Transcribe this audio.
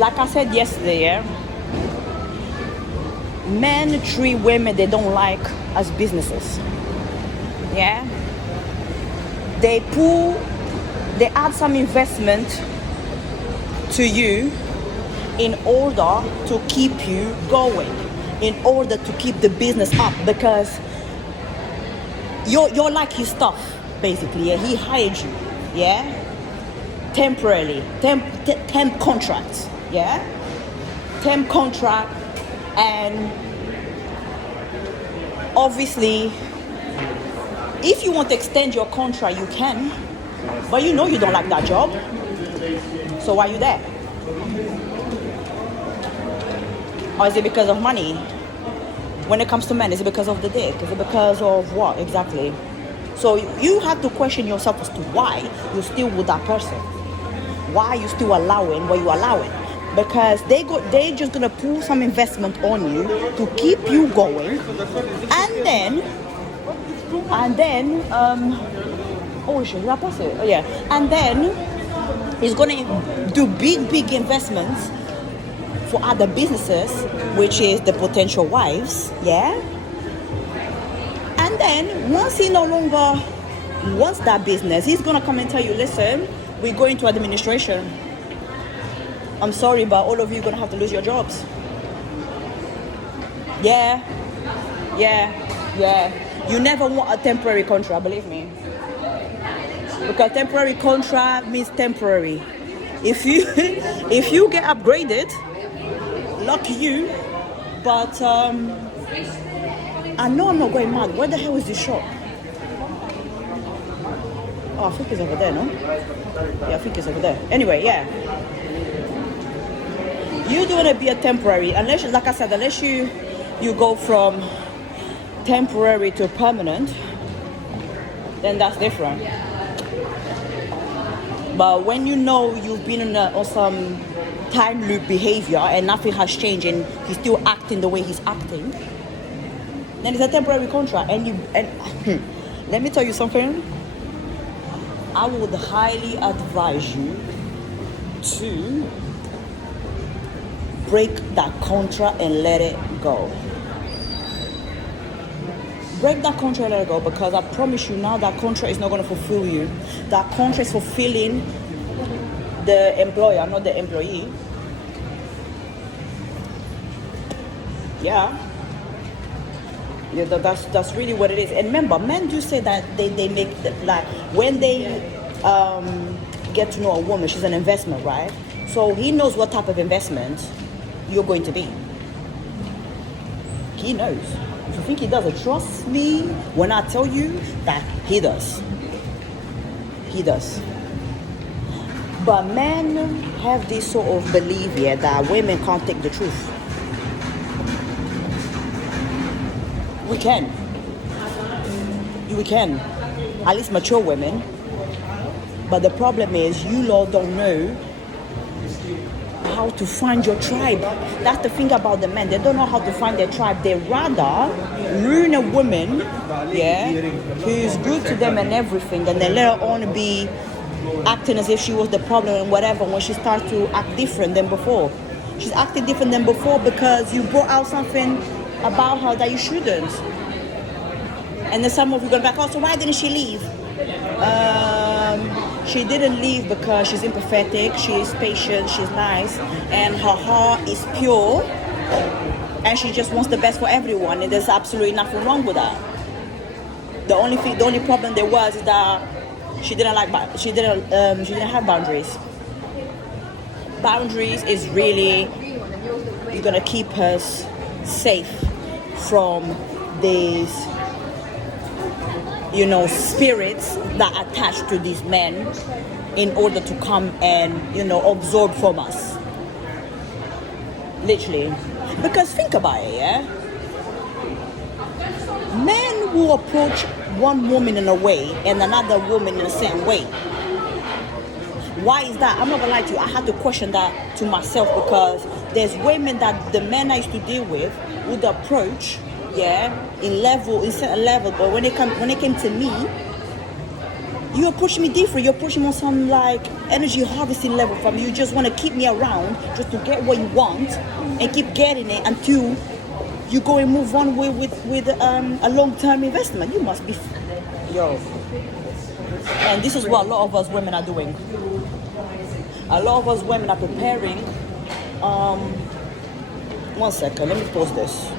like I said yesterday, yeah, men treat women they don't like as businesses. Yeah, they add some investment to you in order to keep you going, in order to keep the business up, because you're like his stuff, basically. Yeah? He hired you, yeah, temporarily, temp contracts, yeah, temp contract, and obviously, if you want to extend your contract, you can, but you know you don't like that job, so why are you there? Or is it because of money? When it comes to men, is it because of the dick? Is it because of what exactly? So you have to question yourself as to why you're still with that person. Why you still allowing what you're allowing? Because they're just gonna pull some investment on you to keep you going, and then and then he's gonna do big investments for other businesses, which is the potential wives, yeah? And then once he no longer wants that business, he's gonna come and tell you, listen, we're going to administration. I'm sorry, but all of you are gonna have to lose your jobs. Yeah. You never want a temporary contract, believe me. Because temporary contract means temporary. If you get upgraded, lucky you, but I know I'm not going mad. Where the hell is this shop? Oh, I think it's over there, no? Yeah, I think it's over there. Anyway, yeah. You don't want to be a temporary, unless, like I said, unless you go from temporary to permanent, then that's different. But when you know you've been on some time loop behavior and nothing has changed and he's still acting the way he's acting, then it's a temporary contract. And let me tell you something. I would highly advise you to break that contract and let it go. Break that contract and let it go, because I promise you now that contract is not going to fulfill you. That contract is fulfilling the employer, not the employee. Yeah, that's really what it is. And remember, men do say that they make like when they get to know a woman, she's an investment, right? So he knows what type of investment you're going to be. He knows. If you think he doesn't trust me when I tell you that he does. He does. But men have this sort of belief here that women can't take the truth. We can. At least mature women. But the problem is you lot don't know how to find your tribe. That's the thing about the men. They don't know how to find their tribe. They rather ruin a woman, yeah, who's good to them and everything, and then let her on be acting as if she was the problem and whatever when she starts to act different than before. She's acting different than before because you brought out something about her that you shouldn't. And then some of you are going to be like, oh, so why didn't she leave? She didn't leave because she's empathetic, she's patient, she's nice, and her heart is pure, and she just wants the best for everyone, and there's absolutely nothing wrong with that. The only problem there was is that she didn't have boundaries. Boundaries is really, you're gonna keep us safe from these, spirits that attach to these men in order to come and, absorb from us. Literally. Because think about it, yeah? Men will approach one woman in a way and another woman in a certain way. Why is that? I'm not gonna lie to you. I had to question that to myself, because there's women that the men I used to deal with would approach, in certain level, but when it came to me, You're pushing me different. You're pushing me on some like energy harvesting level from me. You just want to keep me around just to get what you want and keep getting it until you go and move on with a long-term investment. You must be, yo. And this is what a lot of us women are doing. A lot of us women are preparing. 1 second, let me pause this.